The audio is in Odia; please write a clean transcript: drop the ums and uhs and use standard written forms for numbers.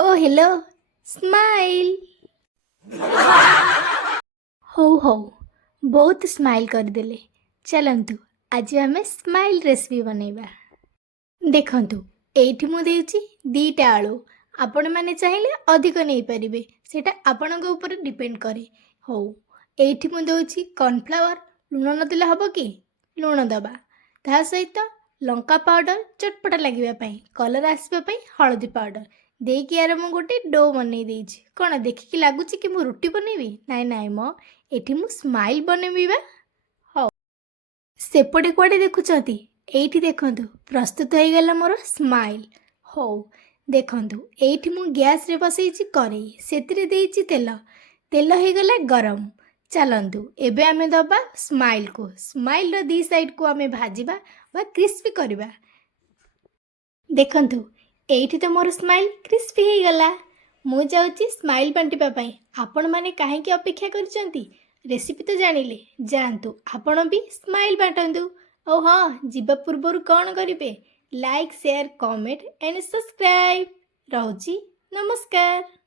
ओ हेलो स्माइल। ହଉ ହଉ ବହୁତ ସ୍ମାଇଲ୍ କରିଦେଲେ। ଚାଲନ୍ତୁ ଆଜି ଆମେ ସ୍ମାଇଲ୍ ରେସିପି ବନେଇବା। ଦେଖନ୍ତୁ ଏଇଠି ମୁଁ ଦେଇଛି ଦୁଇଟା ଆଳୁ। ଆପଣମାନେ ଚାହିଁଲେ ଅଧିକ ନେଇପାରିବେ, ସେଇଟା ଆପଣଙ୍କ ଉପରେ ଡିପେଣ୍ଡ କରେ। ହଉ ଏଇଠି ମୁଁ ଦେଉଛି କର୍ଣ୍ଣଫ୍ଲାୱାର। ଲୁଣ ନଦେଲେ ହେବ କି? ଲୁଣ ଦେବା। ତା ସହିତ ଲଙ୍କା ପାଉଡ଼ର ଚଟପଟା ଲାଗିବା ପାଇଁ, କଲର୍ ଆସିବା ପାଇଁ ହଳଦୀ ପାଉଡ଼ର ଦେଇକି ଆର ମୁଁ ଗୋଟେ ଡୋ ବନେଇ ଦେଇଛି। କ'ଣ ଦେଖିକି ଲାଗୁଛି କି ମୁଁ ରୁଟି ବନେଇବି? ନାଇଁ ନାଇଁ ମ, ଏଠି ମୁଁ ସ୍ମାଇଲ୍ ବନେଇବି ବା। ହଉ ସେପଟେ କୁଆଡ଼େ ଦେଖୁଛନ୍ତି? ଏଇଠି ଦେଖନ୍ତୁ ପ୍ରସ୍ତୁତ ହେଇଗଲା ମୋର ସ୍ମାଇଲ୍। ହଉ ଦେଖନ୍ତୁ ଏଇଠି ମୁଁ ଗ୍ୟାସ୍ରେ ବସେଇଛି କରେଇ, ସେଥିରେ ଦେଇଛି ତେଲ। ତେଲ ହେଇଗଲା ଗରମ। ଚାଲନ୍ତୁ ଏବେ ଆମେ ଦେବା ସ୍ମାଇଲ୍କୁ। ସ୍ମାଇଲ୍ର ଦୁଇ ସାଇଡ଼୍କୁ ଆମେ ଭାଜିବା ବା କ୍ରିସ୍ପି କରିବା। ଦେଖନ୍ତୁ ଏଇଠି ତ ମୋର ସ୍ମାଇଲ୍ କ୍ରିସ୍ପି ହେଇଗଲା। ମୁଁ ଯାଉଛି ସ୍ମାଇଲ୍ ବାଣ୍ଟିବା ପାଇଁ। ଆପଣମାନେ କାହିଁକି ଅପେକ୍ଷା କରିଛନ୍ତି? ରେସିପି ତ ଜାଣିଲେ, ଯାଆନ୍ତୁ ଆପଣ ବି ସ୍ମାଇଲ୍ ବାଣ୍ଟନ୍ତୁ। ଆଉ ହଁ, ଯିବା ପୂର୍ବରୁ କ'ଣ କରିବେ? Like, share, comment and subscribe. ରହୁଛି, ନମସ୍କାର।